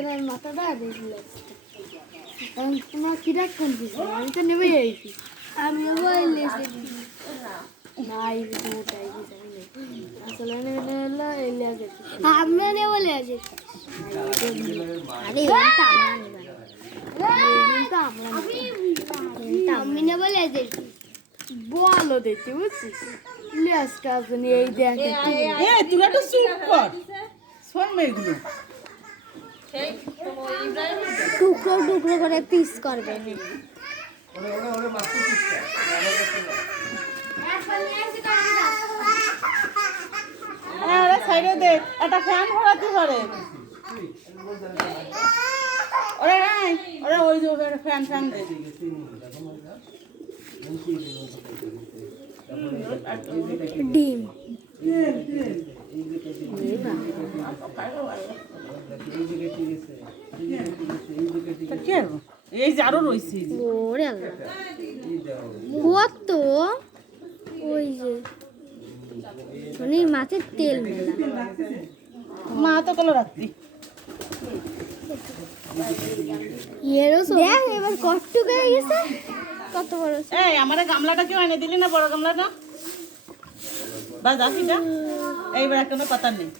এর মাথাটা দেখলে তোমার কিরা কোন আমি তো নেমে যাইছি আমি আসলে আমরা নেই বলে আছি আমি নেই বলে আছি বলো দেখতে বুঝছিস আজকে আপনি এই দেখে তুই একটু চুপ কর শোন মেয়েগুলো টুকরো টুকরো করে পিস করবেন সাইডে দে একটা ফ্যান ঘোরাতে পারে ওরে ওই যে ফ্যান ফ্যান দে ডিম এই যে আরো রয়েছে ওরে আল্লাহ কত ওই যে মানে মাছের তেল মেলা মা তো কলো রাত্রি দেখ এবার কট্টু হয়ে গেছে কত বড় এই আমারে গামলাটা কেউ এনে দিলি না বড় গামলাটা বা যাসিটা এইবার একটা কথা নেই